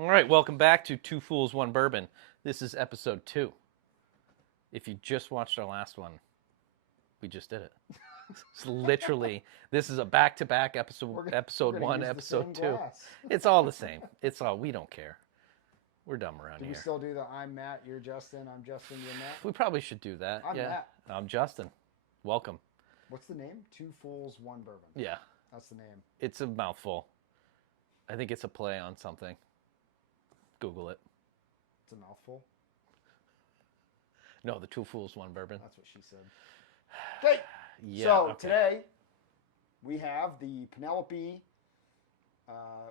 All right, welcome back to Two Fools, One Bourbon. This is episode 2. If you just watched our last one, we just did it. It's literally, this is a back-to-back episode 1, episode 2. It's all the same. It's all, we don't care. We're dumb around Do here. we still do the I'm Matt, you're Justin, I'm Justin, you're Matt? We probably should do that. I'm Matt. I'm Justin. Welcome. What's the name? Two Fools, One Bourbon. Yeah. That's the name. It's a mouthful. I think it's a play on something. Google it. It's a mouthful? No, the Two Fools, One Bourbon. That's what she said. Okay. Yeah, so okay. today we have the Penelope,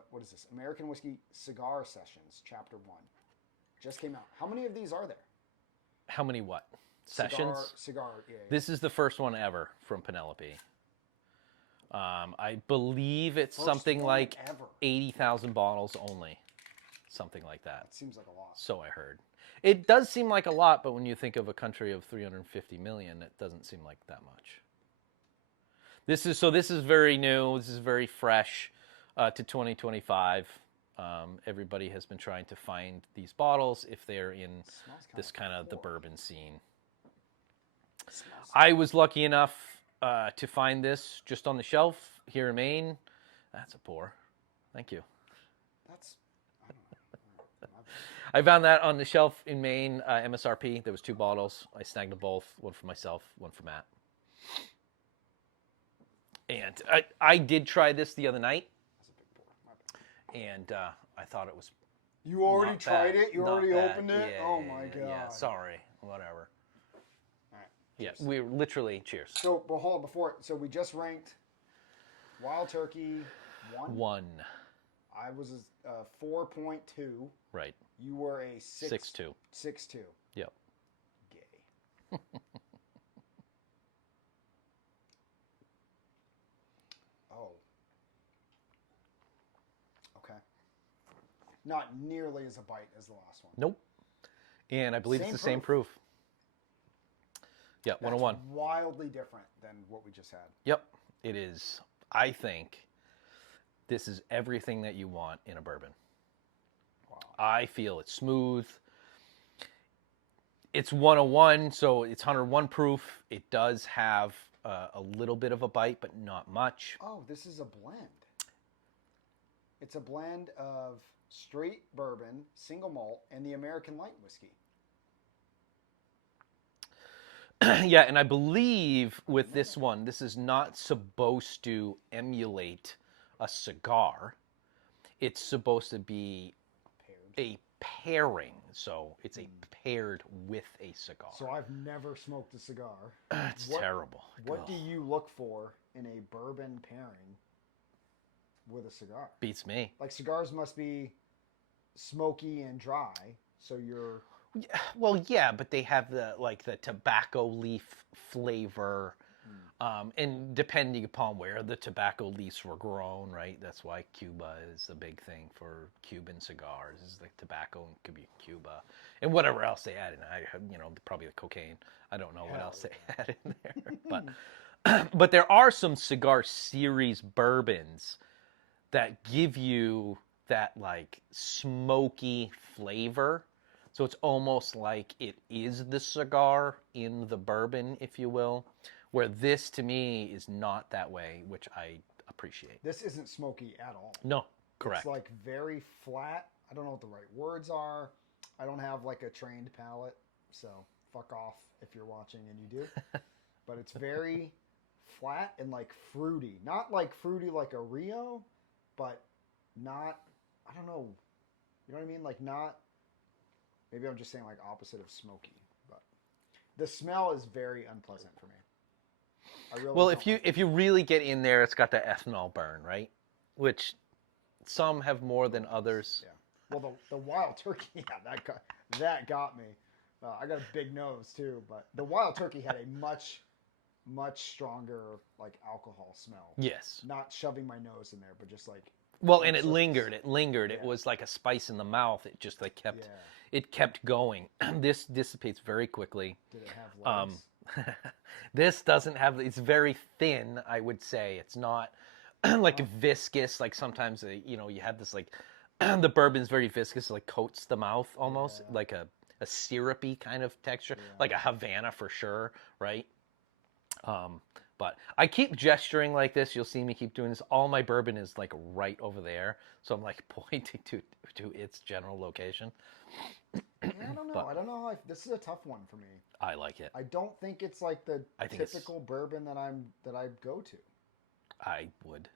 what is this? American Whiskey Cigar Sessions, Chapter 1. Just came out. How many of these are there? How many what? Sessions? Cigar, yeah. This is the first one ever from Penelope. I believe it's First something one like ever. 80,000 bottles only. Something like that. That seems like a lot. So I heard. It does seem like a lot, but when you think of a country of 350 million, it doesn't seem like that much. This is very new. This is very fresh to 2025. Everybody has been trying to find these bottles if they're in this kind of the bourbon scene. I was lucky enough to find this just on the shelf here in Maine. That's a pour. Thank you. That's... I found that on the shelf in Maine, MSRP. There was 2 bottles. I snagged them both, one for myself, one for Matt. And I did try this the other night, and I thought it was You already not tried bad. it? You Not already bad. opened it? Yeah, Oh my god. Yeah, sorry. Whatever. All right. Yeah, we literally, cheers. So, but hold on, so we just ranked Wild Turkey 1. 1. I was a 4.2. Right. You were a 6.2. 6.2. Yep. Gay. Oh. Okay. Not nearly as a bite as the last one. Nope. And I believe Same it's the same proof. Yeah, That's 101. wildly different than what we just had. Yep, it is. I think this is everything that you want in a bourbon. Wow. I feel it's smooth. It's 101, so it's 101 proof. It does have a little bit of a bite, but not much. Oh, this is a blend. It's a blend of straight bourbon, single malt, and the American light whiskey. Yeah, and I believe with this one, this is not supposed to emulate a cigar. It's supposed to be a pairing. So it's a paired with a cigar. So I've never smoked a cigar. It's terrible. What do you look for in a bourbon pairing with a cigar? Beats me. Like cigars must be smoky and dry, so you're... Well, yeah, but they have the tobacco leaf flavor, and depending upon where the tobacco leaves were grown, right? That's why Cuba is a big thing for Cuban cigars. Is the tobacco could be Cuba, and whatever else they add in. Probably the cocaine. I don't know what else they add in there, but there are some cigar series bourbons that give you that like smoky flavor. So it's almost like it is the cigar in the bourbon, if you will, where this to me is not that way, which I appreciate. This isn't smoky at all. No, correct. It's like very flat. I don't know what the right words are. I don't have like a trained palate, so fuck off if you're watching and you do. But it's very flat and like fruity. Not like fruity like a Rio, but not, I don't know. You know what I mean? Like not... Maybe I'm just saying like opposite of smoky, but the smell is very unpleasant for me. I really well, if you really get in there, it's got the ethanol burn, right? Which some have more than others. Yeah. Well, the Wild Turkey, yeah, that got me. I got a big nose too, but the Wild Turkey had a much stronger like alcohol smell. Yes. Not shoving my nose in there, but just like. Well, and it lingered. Yeah. It was like a spice in the mouth. It just like kept. Yeah. It kept going. This dissipates very quickly. Did it have legs? This doesn't have. It's very thin. I would say it's not like viscous. Like sometimes you have this like the bourbon's very viscous, like coats the mouth almost, Yeah. like a syrupy kind of texture, Yeah. like a Havana for sure, right? Um, but I keep gesturing like this. You'll see me keep doing this. All my bourbon is like right over there, so I'm like pointing to its general location. Yeah, I don't know. But I don't know. This is a tough one for me. I like it. I don't think it's like the I think it's. typical bourbon that I go to. I would.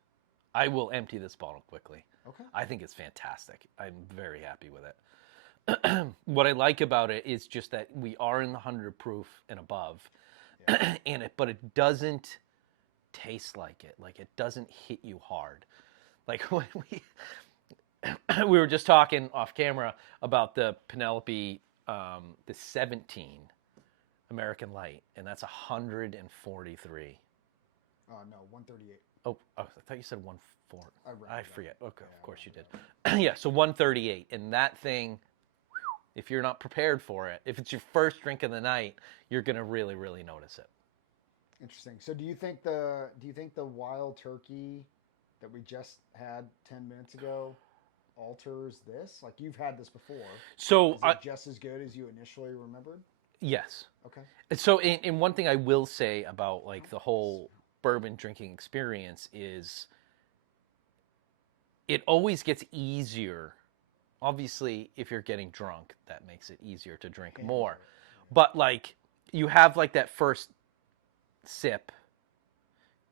I will empty this bottle quickly. Okay. I think it's fantastic. I'm very happy with it. What I like about it is just that we are in the 100 proof and above, Yeah. but it doesn't taste like it. Like it doesn't hit you hard. Like when we were just talking off camera about the Penelope, the 17 American Light, and that's 143. No, 138. Oh, I thought you said 140. I forget. Okay, Yeah, of course you did. Yeah, so 138, and that thing, if you're not prepared for it, if it's your first drink of the night, you're gonna really, really notice it. Interesting. So do you think the wild turkey that we just had 10 minutes ago alters this? Like you've had this before. So Is it just as good as you initially remembered? yes. Okay. And so, in one thing I will say about like the whole bourbon drinking experience is, it always gets easier. Obviously, if you're getting drunk, that makes it easier to drink more. But like you have like that first sip,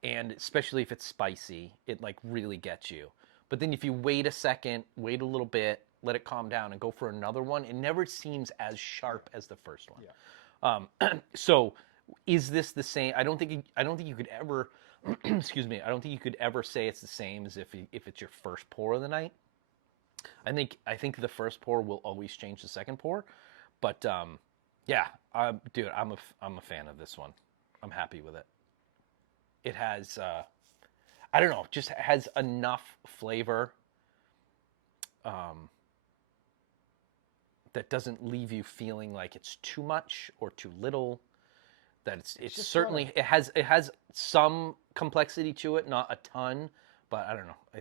and especially if it's spicy, it like really gets you. But then if you wait a second, wait a little bit, let it calm down, and go for another one, it never seems as sharp as the first one. Yeah. So is this the same? I don't think you could ever excuse me. I don't think you could ever say it's the same as if it's your first pour of the night. I think the first pour will always change the second pour, but yeah, dude, I'm a fan of this one. I'm happy with it. It has I don't know, just has enough flavor that doesn't leave you feeling like it's too much or too little. That it's certainly it has some complexity to it, not a ton, but I don't know. I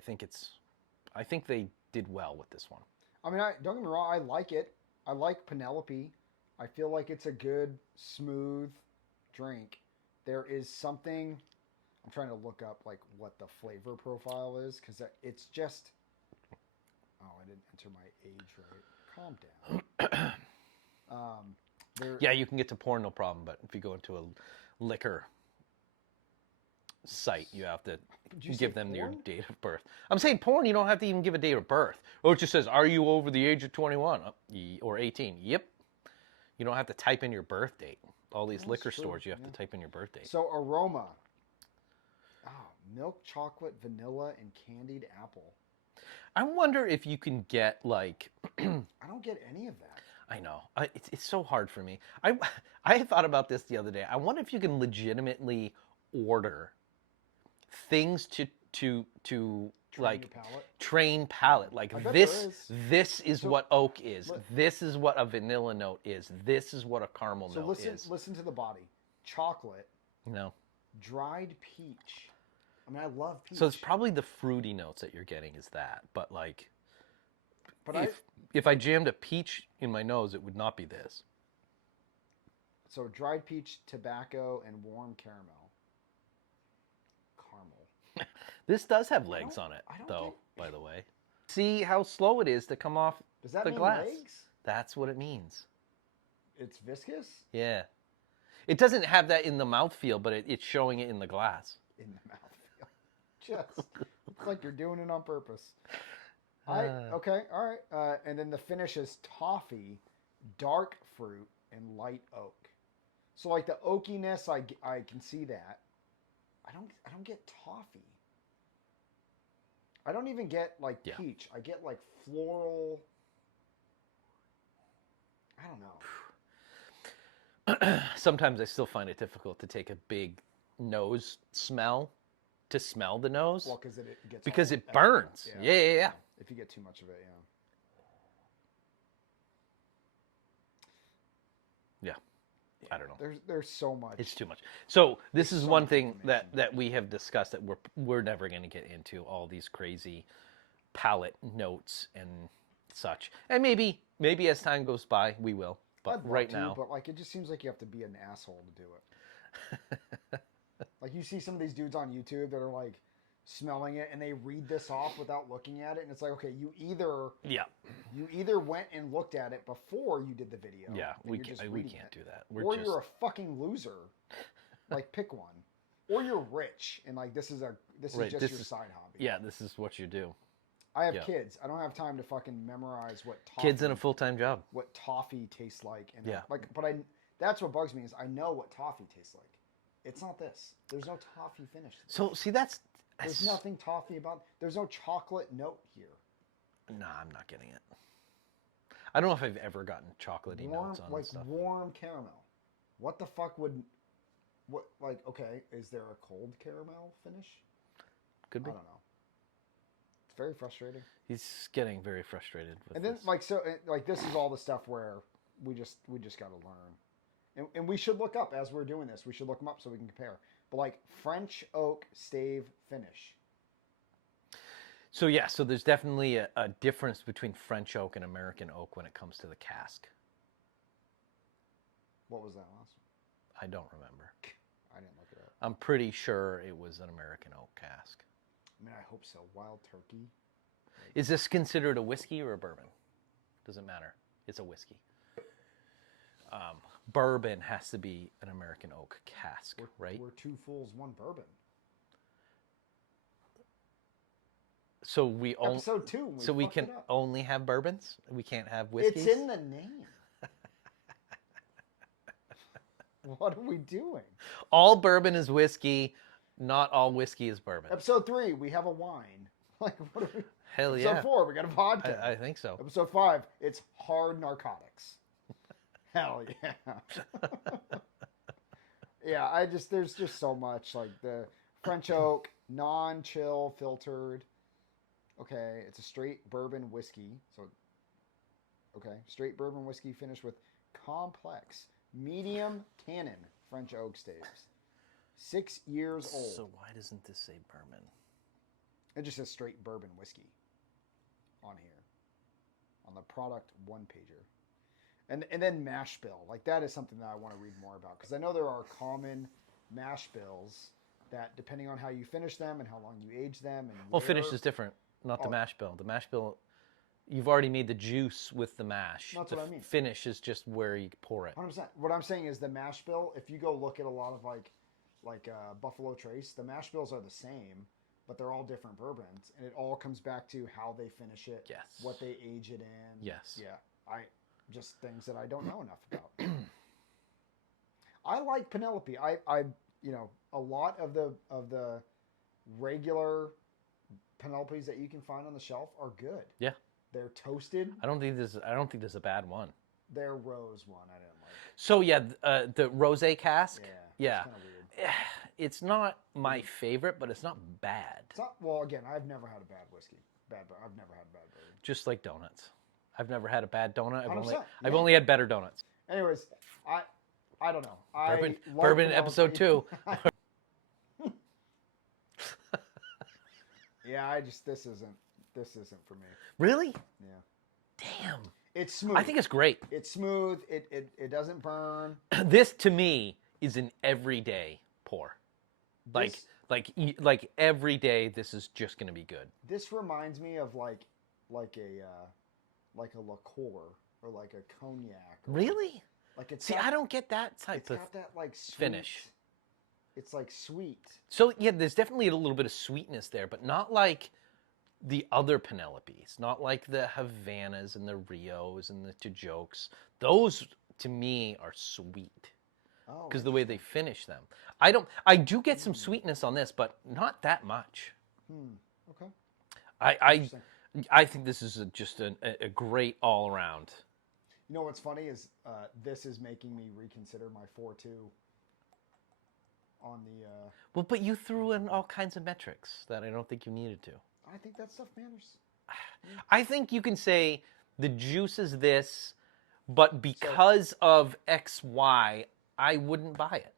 think they did well with this one. I mean, don't get me wrong. I like it. I like Penelope. I feel like it's a good, smooth drink. There is something. I'm trying to look up like what the flavor profile is because it's just. Oh, I didn't enter my age right. Calm down. Yeah, you can get to porn no problem, but if you go into a liquor site, you have to give them your date of birth. I'm saying porn, you don't have to even give a date of birth. Oh, it just says, are you over the age of 21 or 18? Yep. You don't have to type in your birth date. All these liquor stores, you have to type in your birth date. So aroma. Oh, milk, chocolate, vanilla, and candied apple. I wonder if you can get like... I don't get any of that. I know. It's so hard for me. I thought about this the other day. I wonder if you can legitimately order things to like train palate. Like this is what oak is. This is what a vanilla note is. This is what a caramel note is. So listen to the body. Chocolate. No. Dried peach. I mean, I love peach. So it's probably the fruity notes that you're getting is that. But like, if I jammed a peach in my nose, it would not be this. So dried peach, tobacco, and warm caramel. This does have legs on it, though, by the way. See how slow it is to come off Does that the mean glass. legs? That's what it means. It's viscous? Yeah. It doesn't have that in the mouthfeel, but it's showing it in the glass. In the mouthfeel. Just, it's like you're doing it on purpose. Okay, all right. And then the finish is toffee, dark fruit, and light oak. So like the oakiness, I can see that. I don't get toffee. I don't even get like peach. I get like floral. I don't know. Sometimes I still find it difficult to take a big nose smell to smell the nose. Well, because it burns. Yeah. If you get too much of it, yeah. I don't know. There's so much. It's too much. So this is one thing that we have discussed that we're never going to get into all these crazy palate notes and such. And maybe as time goes by, we will. But I'd love right to, now, but like it just seems like you have to be an asshole to do it. Like you see some of these dudes on YouTube that are like smelling it and they read this off without looking at it, and it's like, okay, you either went and looked at it before you did the video. Yeah, we can't do that. You're a fucking loser. Like pick one. Or you're rich and like this is just your side hobby. Yeah, this is what you do. I have kids. I don't have time to fucking memorize what toffee, kids in a full-time job. What toffee tastes like, and yeah, that's what bugs me is I know what toffee tastes like. It's not this. There's no toffee finish. So see, there's nothing toffee about. There's no chocolate note here. Nah, I'm not getting it. I don't know if I've ever gotten chocolatey notes on stuff. Warm caramel. What the fuck would? What like? Okay, is there a cold caramel finish? Could be. I don't know. It's very frustrating. He's getting very frustrated with and then this. this is all the stuff where we just got to learn, and we should look up as we're doing this. We should look them up so we can compare. But like French oak stave finish. So yeah, so there's definitely a difference between French oak and American oak when it comes to the cask. What was that last one? I don't remember. I didn't look it up. I'm pretty sure it was an American oak cask. I mean, I hope so. Wild turkey. Is this considered a whiskey or a bourbon? Doesn't matter. It's a whiskey. Bourbon has to be an American oak cask, right? We're two fools, one bourbon. So we episode 2. So we can only have bourbons. We can't have whiskeys. It's in the name. What are we doing? All bourbon is whiskey. Not all whiskey is bourbon. Episode 3, we have a wine. Like what are we? Hell yeah. Episode 4, we got a vodka. I think so. Episode 5, it's hard narcotics. Hell yeah. Yeah, there's just so much like the French oak, non-chill filtered. Okay, it's a straight bourbon whiskey. So, okay, straight bourbon whiskey finished with complex, medium tannin French oak staves. 6 years old. So why doesn't this say bourbon? It just says straight bourbon whiskey on here. On the product one-pager. And then mash bill. Like that is something that I want to read more about. Because I know there are common mash bills that depending on how you finish them and how long you age them. And well, finish is different. Not the mash bill. The mash bill, you've already made the juice with the mash. That's what I mean. Finish is just where you pour it. 100%. What I'm saying is the mash bill, if you go look at a lot of like Buffalo Trace, the mash bills are the same, but they're all different bourbons. And it all comes back to how they finish it. Yes. What they age it in. Yes. Yeah. Just things that I don't know enough about. I like Penelope. I a lot of the regular Penelopes that you can find on the shelf are good. Yeah. They're toasted. I don't think there's a bad one. Their rose one I didn't like. So yeah, the rosé cask. Yeah. It's kind of weird. It's not my favorite, but it's not bad. It's not, well, again, I've never had a bad whiskey. I've never had a bad bourbon. Just like donuts. I've never had a bad donut. I've 100%, only had better donuts. Anyways, I don't know. Bourbon episode 2. Yeah, this isn't for me. Really? Yeah. Damn. It's smooth. I think it's great. It's smooth. It doesn't burn. This to me is an everyday pour. Like every day this is just going to be good. This reminds me of like a liqueur or like a cognac. Really? Like it's I don't get that type of got that like sweet, finish. It's like sweet. So yeah, there's definitely a little bit of sweetness there, but not like the other Penelopes, not like the Havanas and the Rios and the Tejokes. Those to me are sweet because the way they finish them. I do get some sweetness on this, but not that much. Okay. I think this is just a great all around. You know what's funny is this is making me reconsider my 4.2 on the. Well, but you threw in all kinds of metrics that I don't think you needed to. I think that stuff matters. I think you can say the juice is this, but because of X, Y, I wouldn't buy it.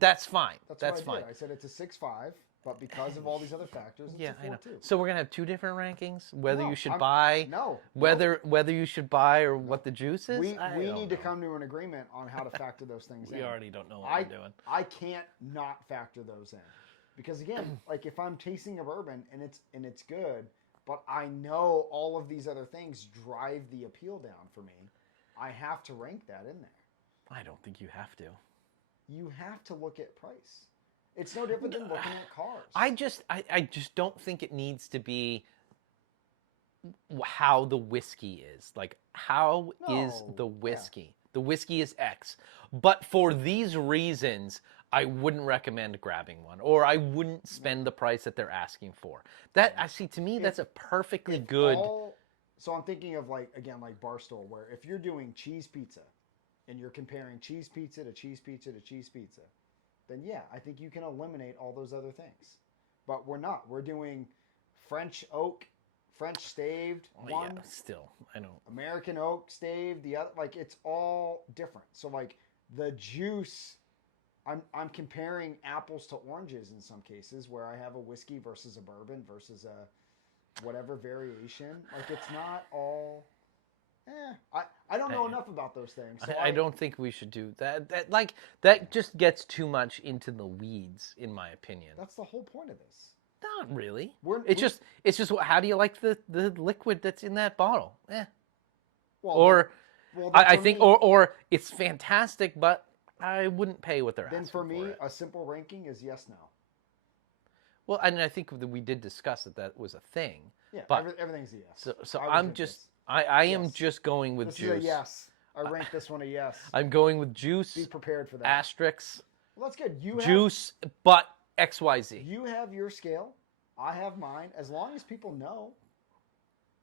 That's fine. That's fine. I said it's a 6.5. But because of all these other factors, it's Yeah, a I know. 4.2. So we're gonna have two different rankings. Whether No, you should I'm- buy, no, whether you should buy or what the juice is. we need to come to an agreement on how to factor those things in. We already don't know what we're doing. I can't not factor those in because again, like if I'm tasting a bourbon and it's good, but I know all of these other things drive the appeal down for me, I have to rank that in there. I don't think you have to. You have to look at price. It's no different than looking at cars. I just don't think it needs to be how the whiskey is. Like, how is the whiskey? Yeah. The whiskey is X. But for these reasons, I wouldn't recommend grabbing one, or I wouldn't spend the price that they're asking for. That, I see, to me, that's a perfectly good. So I'm thinking of like Barstool, where if you're doing cheese pizza and you're comparing cheese pizza to cheese pizza to cheese pizza, then yeah, I think you can eliminate all those other things. But we're not. We're doing French oak, French staved one. Yeah, still, I know. American oak staved, the other, like it's all different. So like the juice, I'm comparing apples to oranges in some cases where I have a whiskey versus a bourbon versus a whatever variation. Like it's not all. I don't know enough about those things. So I don't think we should do that. That just gets too much into the weeds, in my opinion. That's the whole point of this. Not really. It's just how do you like the liquid that's in that bottle? Well, I think or it's fantastic, but I wouldn't pay what they're asking. Then for me, a simple ranking is yes, no. Well, and I think that we did discuss that was a thing. Yeah, but everything's a yes. So I'm just. I am just going with juice. This is a yes. I rank this one a yes. I'm going with juice. Be prepared for that. Asterisks. Well, that's good. Juice, but XYZ. You have your scale. I have mine. As long as people know,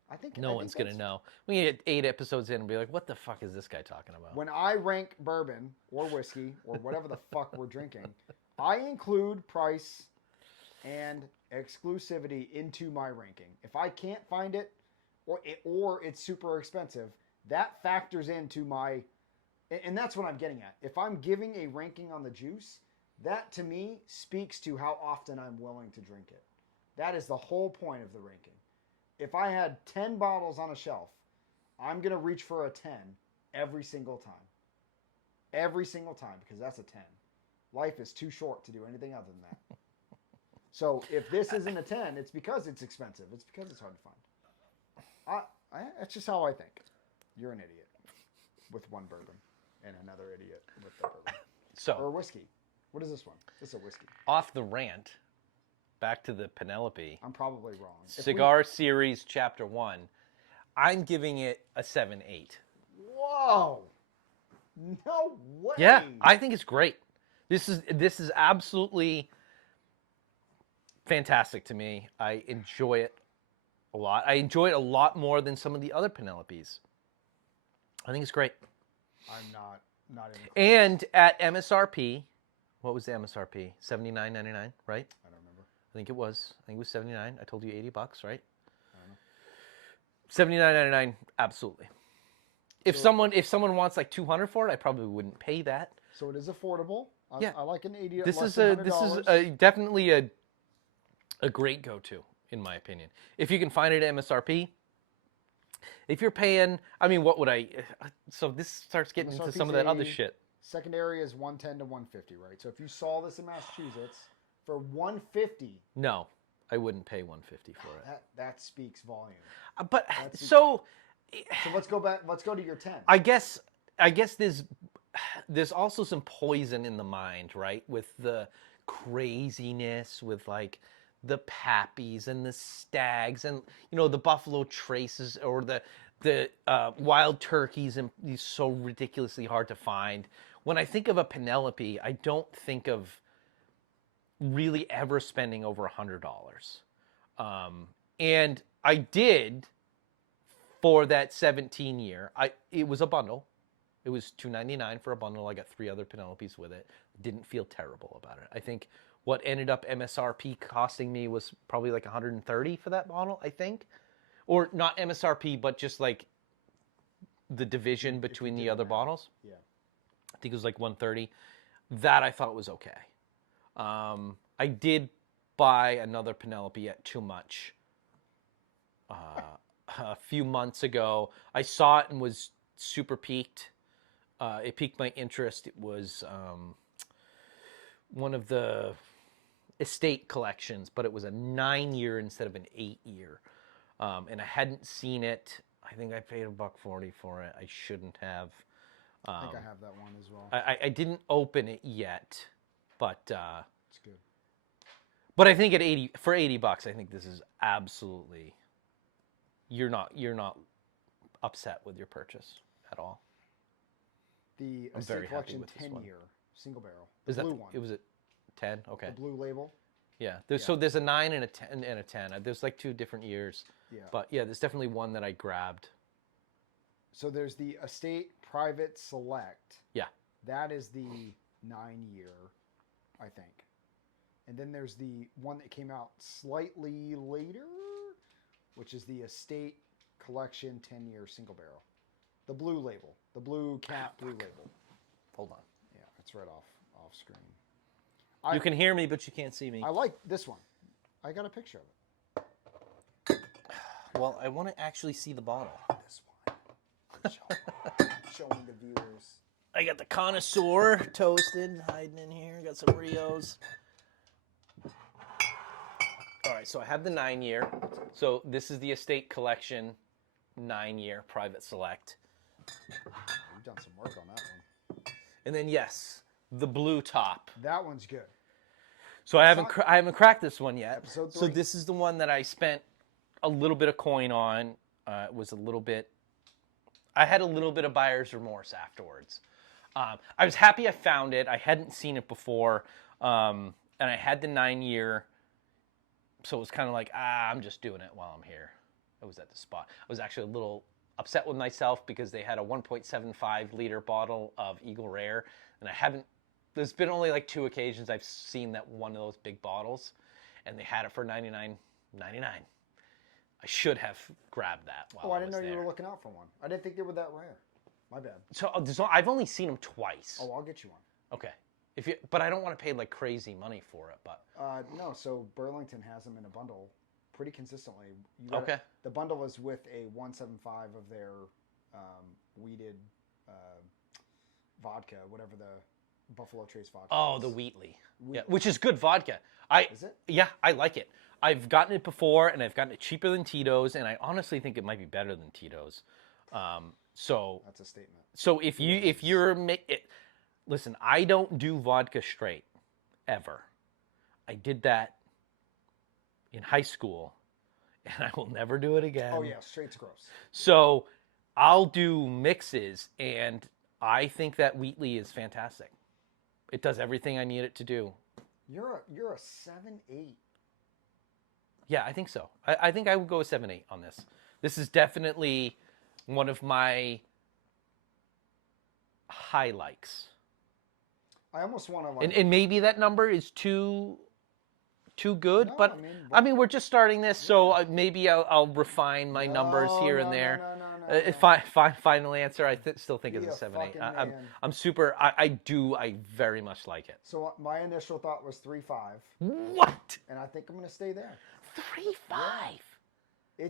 I think no one's going to know. We get 8 episodes in and be like, what the fuck is this guy talking about? When I rank bourbon or whiskey or whatever the fuck we're drinking, I include price and exclusivity into my ranking. If I can't find it, or it's super expensive, that factors into my, and that's what I'm getting at. If I'm giving a ranking on the juice, that to me speaks to how often I'm willing to drink it. That is the whole point of the ranking. If I had 10 bottles on a shelf, I'm going to reach for a 10 every single time. Every single time, because that's a 10. Life is too short to do anything other than that. So if this isn't a 10, it's because it's expensive. It's because it's hard to find. That's just how I think. You're an idiot with one bourbon and another idiot with the bourbon. Or whiskey. What is this one? This is a whiskey. Off the rant, back to the Penelope. I'm probably wrong. Cigar Series Chapter 1. I'm giving it a 7-8. Whoa. No way. Yeah, I think it's great. This is absolutely fantastic to me. I enjoy it a lot. I enjoy it a lot more than some of the other Penelopes. I think it's great. I'm not in. And at MSRP, what was the MSRP? $79.99, right? I don't remember. I think it was $79. I told you $80, right? I don't know. $79.99, absolutely. If someone wants like $200 for it, I probably wouldn't pay that. So it is affordable. Yeah. I like an $80. This is definitely a great go-to, in my opinion. If you can find it at MSRP, if you're paying, I mean, what would I? So this starts getting into some of that other shit. Secondary is $110 to $150, right? So if you saw this in Massachusetts for $150, no, I wouldn't pay $150 for it. That speaks volume. But so let's go back. Let's go to your 10. I guess there's also some poison in the mind, right? With the craziness, with like the Pappies and the Stags and, you know, the Buffalo Traces or the Wild Turkeys, and these so ridiculously hard to find. When I think of a Penelope, I don't think of really ever spending over $100. And I did for that 17 year. It was a bundle. It was $2.99 for a bundle. I got 3 other Penelopes with it. Didn't feel terrible about it. I think what ended up MSRP costing me was probably like $130 for that bottle, I think. Or not MSRP, but just like the division between the other bottles. Yeah. I think it was like $130. That I thought was okay. I did buy another Penelope at too much. A few months ago, I saw it and was super piqued. It piqued my interest. It was one of the estate collections, but it was a 9-year instead of an 8-year. And I hadn't seen it. I think I paid $1.40 for it. I shouldn't have. I think I have that one as well. I didn't open it yet, but It's good. but I think at $80, I think this is absolutely. You're not upset with your purchase at all. The I'm Estate very happy Collection with this one. 10-year single barrel. Is that blue one. It was a 10? Okay. The blue label. Yeah. So there's a 9 and a 10 and a 10. There's like 2 different years. Yeah. But yeah, there's definitely one that I grabbed. So there's the Estate Private Select. Yeah. That is the 9-year, I think. And then there's the one that came out slightly later, which is the Estate Collection 10-year single barrel. The blue label. The blue cap blue label. Hold on. Yeah, it's right off screen. You can hear me, but you can't see me. I like this one. I got a picture of it. Well, I want to actually see the bottle. This one. Showing the viewers. I got the connoisseur toasted, hiding in here. Got some Rios. All right, so I have the 9-year. So this is the Estate Collection 9-year Private Select. You've done some work on that one. And then yes, the blue top. That one's good. So I haven't cracked this one yet. Episode 3. So this is the one that I spent a little bit of coin on. It was a little bit. I had a little bit of buyer's remorse afterwards. I was happy I found it. I hadn't seen it before, and I had the 9-year. So it was kind of like, I'm just doing it while I'm here. I was at the spot. I was actually a little upset with myself because they had a 1.75 liter bottle of Eagle Rare, and I haven't. There's been only like 2 occasions I've seen that one of those big bottles, and they had it for $99.99. I should have grabbed that while I didn't know there. you were looking out for one. I didn't think they were that rare. My bad. So I've only seen them twice. Oh, I'll get you one. Okay. But I don't want to pay like crazy money for it. But no, so Burlington has them in a bundle pretty consistently. Okay. The bundle is with a 175 of their wheated vodka, whatever the Buffalo Trace vodka. Oh, is. the Wheatley. Yeah, which is good vodka. Is it? Yeah, I like it. I've gotten it before, and I've gotten it cheaper than Tito's, and I honestly think it might be better than Tito's. So that's a statement. So listen, I don't do vodka straight ever. I did that in high school, and I will never do it again. Oh yeah, straight's gross. So I'll do mixes, and I think that Wheatley is fantastic. It does everything I need it to do. You're a 7-8. Yeah, I think so. I think I would go with 7-8 on this. This is definitely one of my highlights. I almost want to like. And maybe that number is too good, No, but I mean we're just starting this, so maybe I'll refine my numbers here and there. Final answer, I still think is a 7-8. I'm super. I very much like it. So my initial thought was 3.5. What? And I think I'm going to stay there. 3.5. Yeah.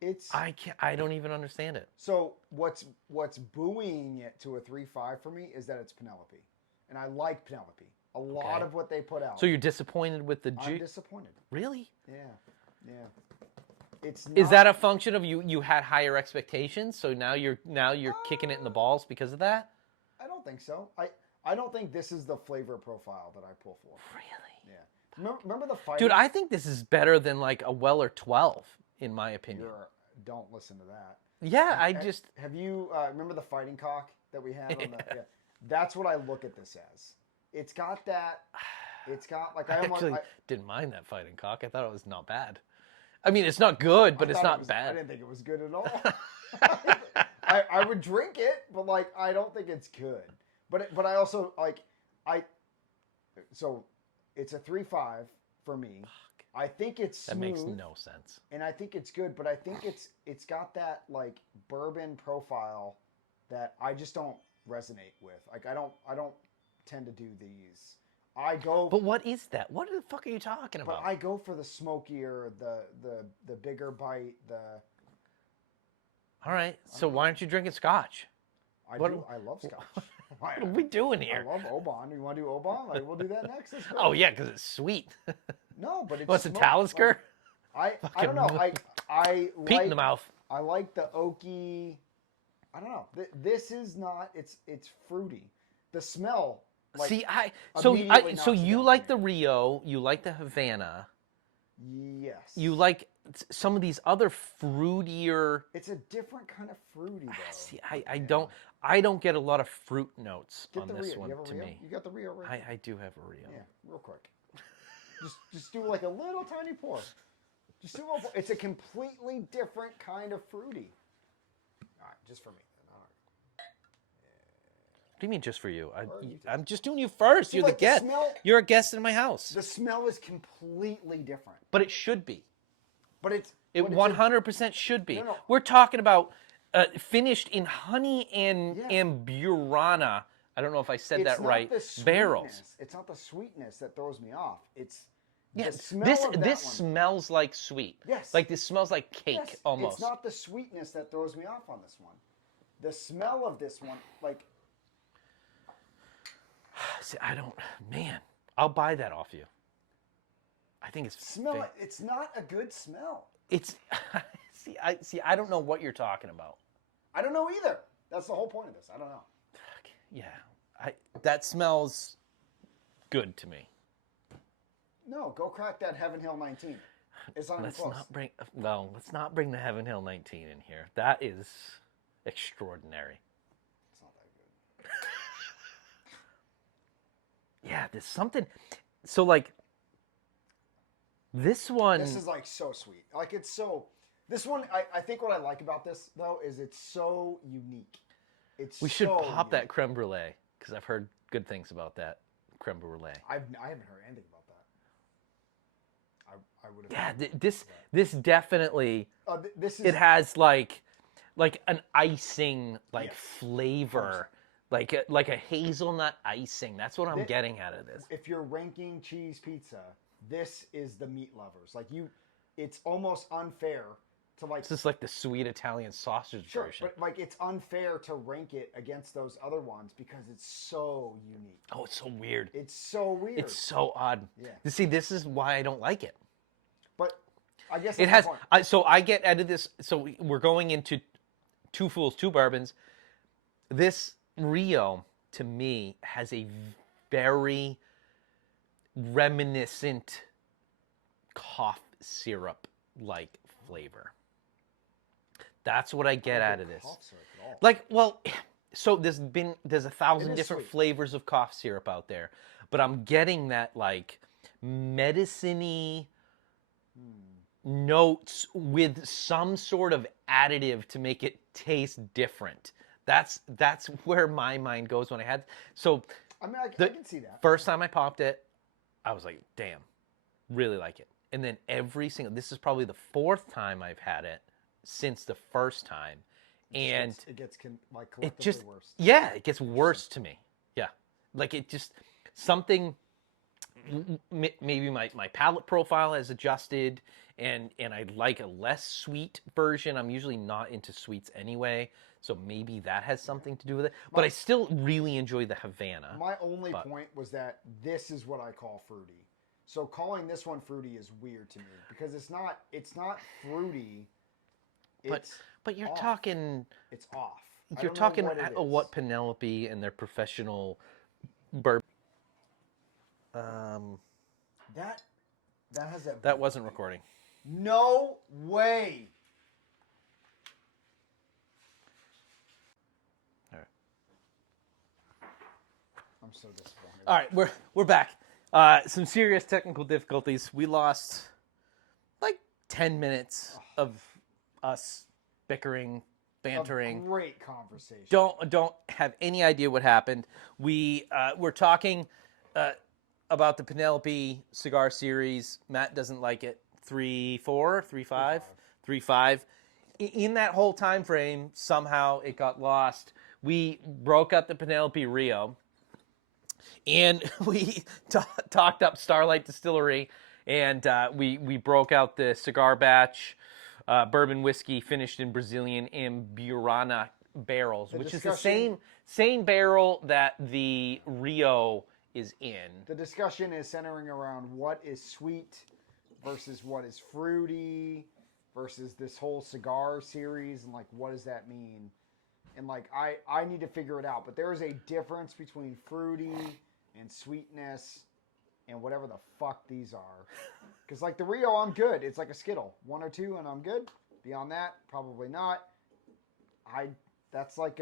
It's. I don't even understand it. So what's buoying it to a 3.5 for me is that it's Penelope, and I like Penelope. A lot of what they put out. So you're disappointed with the I'm disappointed. Really? Yeah. It's not, is that a function of you had higher expectations, so now you're kicking it in the balls because of that? I don't think so. I don't think this is the flavor profile that I pull for. Really? Yeah. Remember the fight? Dude, I think this is better than like a Weller 12, in my opinion. Don't listen to that. Yeah, Have you remember the fighting cock that we had? Yeah. That's what I look at this as. It's got that. It's got like I didn't mind that fighting cock. I thought it was not bad. I mean, it's not good, but it's not bad. I didn't think it was good at all. I would drink it, but like I don't think it's good. But I also like so it's a 3.5 for me. I think it's smooth. That makes no sense. And I think it's good, but I think it's got that like bourbon profile that I just don't resonate with. Like I don't tend to do these. I go. But what is that? What the fuck are you talking But about? I go for the smokier, the bigger bite. All right. So why aren't you drinking scotch? I What- do. I love scotch. What are we doing I here? love Oban. You want to do Oban? Like, we'll do that next. That's great. Oh yeah, because it's sweet. No, but it's What's a smoked, Talisker? like, I don't know. I Peat like in the mouth. I like the oaky. I don't know. This is not. It's fruity. The smell. Like, See, immediately knocks it you down like for the me. Rio, you like the Havana, Yes. you like some of these other fruitier. It's a different kind of fruity though. See, I don't get a lot of fruit notes Get on the this Rio. one You have a to Rio? me. You got the Rio right? I do have a Rio. Yeah, real quick. just do like a little tiny pour. Just do a little pour. It's a completely different kind of fruity. All right, just for me. All right. What do you mean just for you? you too. I'm just doing you first. You're like the the guest. smell- You're a guest in my house. The smell is completely different, But it should be. but it's It but it's 100% should be. No. We're talking about finished in honey and Yeah. burana. I don't know if I said it's that not right. the sweetness. Barrels. It's not the sweetness that throws me off. It's Yeah, the smell this of that this one. smells like sweet. Yes. Like this smells like cake Yes, almost. It's not the sweetness that throws me off on this one. The smell of this one, like See, I don't. Man, I'll buy that off you. I think it's smell it. It's not a good smell. It's see. I don't know what you're talking about. I don't know either. That's the whole point of this. I don't know. Yeah, that smells good to me. No, go crack that Heaven Hill 19. It's not even Let's close. let's not bring the Heaven Hill 19 in here. That is extraordinary. It's not that good. Yeah, there's something. So like this one. This is like so sweet. Like it's so. This one, I think what I like about this though is it's so unique. We should so pop that unique. creme brulee because I've heard good things about that creme brulee. I haven't heard anything about that. I would have. Yeah, this definitely. This is. It has like an icing Yes. flavor, like a hazelnut icing. That's what I'm getting out of this. If you're ranking cheese pizza, this is the meat lovers. Like it's almost unfair to like. This is like the sweet Italian sausage Sure, version. but like it's unfair to rank it against those other ones because it's so unique. Oh, it's so weird. It's so weird. It's so odd. Yeah. You see, this is why I don't like it. But I guess It that's has. the point. So I get out of this. So we're going into Two Fools, Two Bourbons. This Rio to me has a very reminiscent cough syrup like flavor. That's what I get out of this. Cough syrup at all. Like, well, so there's 1,000 It is different sweet. flavors of cough syrup out there, but I'm getting that like medicine-y notes with some sort of additive to make it taste different. That's where my mind goes when I had. So I mean, I can see that. first time I popped it, I was like, damn, really like it. And then this is probably the fourth time I've had it since the first time. And it gets like it collectively just, worse. yeah, it gets worse to me. Yeah. Like it just, something, maybe my palate profile has adjusted and I like a less sweet version. I'm usually not into sweets anyway. So maybe that has something to do with it. But I still really enjoy the Havana. My only point was that this is what I call fruity. So calling this one fruity is weird to me because it's not fruity. But you're off. talking, It's off. I you're don't know talking what it is. what Penelope and their professional bourbon. That has that. That wasn't recording. No way. All right. I'm so disappointed. All right, we're back. Some serious technical difficulties. We lost like 10 minutes of us bickering, bantering. A great conversation. Don't have any idea what happened. We're talking about the Penelope Cigar series. Matt doesn't like it. 3-4, 3-5, 3-5. In that whole time frame, somehow it got lost. We broke up the Penelope Rio. And we talked up Starlight Distillery, and we broke out the cigar batch, bourbon whiskey finished in Brazilian Amburana barrels, which is the same barrel that the Rio is in. The discussion is centering around what is sweet versus what is fruity versus this whole cigar series, and like what does that mean? And like I need to figure it out, but there is a difference between fruity and sweetness and whatever the fuck these are. Because like the Rio, I'm good. It's like a Skittle, 1 or 2, and I'm good. Beyond that, probably not. That's like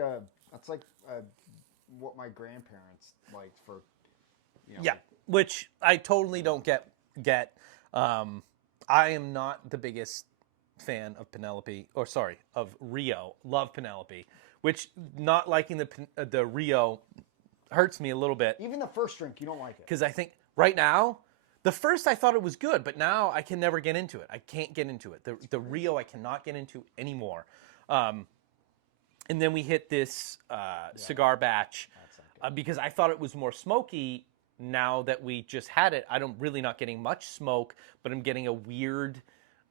what my grandparents liked for. You know, yeah, which I totally don't get. I am not the biggest fan of Penelope, or sorry, of Rio. Love Penelope, which not liking the Rio hurts me a little bit. Even the first drink, you don't like it. Because I think right now, the first I thought it was good, but now I can never get into it. I can't get into it. The Rio I cannot get into anymore. And then we hit this cigar batch because I thought it was more smoky. Now that we just had it, I'm really not getting much smoke, but I'm getting a weird...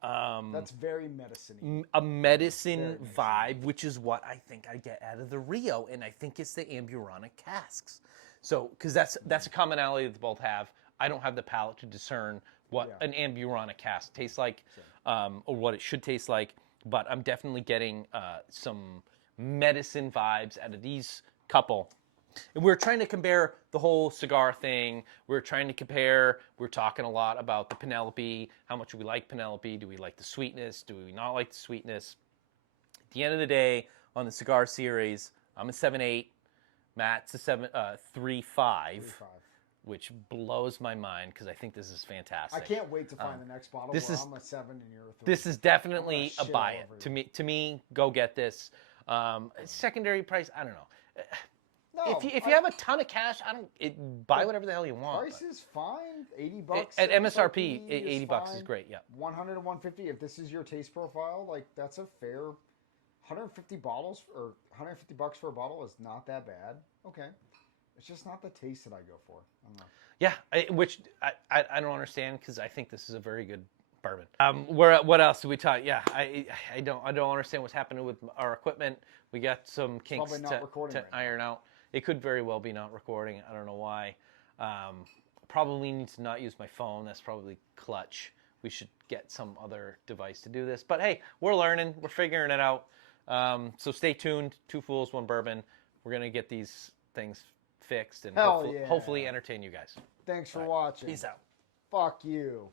that's very medicine-y. A medicine vibe, which is what I think I get out of the Rio, and I think it's the Amburana casks. So, because that's a commonality that they both have. I don't have the palate to discern what an Amburana cask tastes like, or what it should taste like, but I'm definitely getting some medicine vibes out of these couple. And we're trying to compare the whole cigar thing. We're trying to compare. We're talking a lot about the Penelope. How much do we like Penelope? Do we like the sweetness? Do we not like the sweetness? At the end of the day, on the cigar series, I'm a 7.8. Matt's a 3.5, which blows my mind because I think this is fantastic. I can't wait to find the next bottle. I'm a 7 and you're a 3. This is definitely a buy it. To me, go get this. Secondary price, I don't know. No, if you have a ton of cash, buy whatever the hell you want. Price is fine. $80 at MSRP. $80 is great. Yeah. 100 to 150. If this is your taste profile, like that's a fair. 150 bottles or $150 for a bottle is not that bad. Okay, it's just not the taste that I go for. I don't know. Yeah, which I don't understand because I think this is a very good bourbon. What else do we talk? Yeah, I don't understand what's happening with our equipment. We got some kinks to iron out. It could very well be not recording. I don't know why. Probably need to not use my phone. That's probably clutch. We should get some other device to do this. But hey, we're learning. We're figuring it out. So stay tuned. 2 Fools, 1 Bourbon. We're going to get these things fixed and hopefully entertain you guys. Thanks for watching. Peace out. Fuck you.